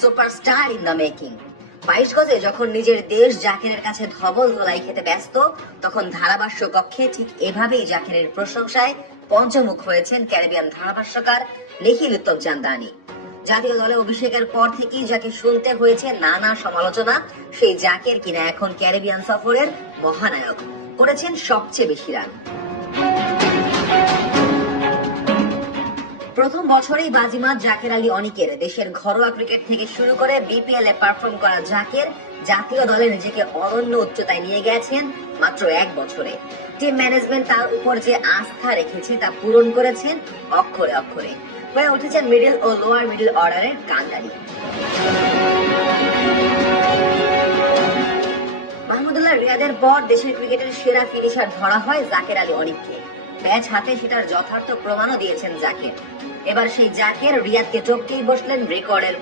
Superstar in the making. 22 গজে যখন নিজের দেশ জাকিরের কাছে ধবল ধোলাই খেতে ব্যস্ত, তখন ধারাভাষ্য কক্ষে ঠিক এভাবেই জাকিরের প্রশংসায় পঞ্চমুখ হয়েছেন ক্যারিবিয়ান ধারাভাষ্যকার নিখিল উত্তম চান্দানি। জাতীয় দলে অভিষেকের পর থেকেই যাকে শুনতে হয়েছে নানা সমালোচনা, সেই জাকির কিনা এখন ক্যারিবিয়ান সফরের মহানায়ক, করেছেন সবচেয়ে বেশি রান। প্রথম বছরেই বাজিমাত জাকের আলী অনিকের। দেশের ঘরোয়া ক্রিকেট থেকে শুরু করে বিপিএল এ পারফর্ম করা জাকের জাতীয় দলে নিজেকে অনন্য উচ্চতায় নিয়ে গেছেন মাত্র এক বছরে। টিম ম্যানেজমেন্ট তার উপর যে আস্থা রেখেছে তা পূরণ করেছেন অক্ষরে অক্ষরে, হয়ে উঠেছেন মিডল ও লোয়ার মিডল অর্ডারের কান্ডারি। মাহমুদুল্লাহ রিয়াদের পর দেশের ক্রিকেটের সেরা ফিনিশার ধরা হয় জাকের আলী অনিককে। ব্যাচ হাতে সেটার যথার্থ প্রমাণও দিয়েছেন জাকের। এবার সেই জাকের রিয়াদকে টপকেই বসলেন রেকর্ডের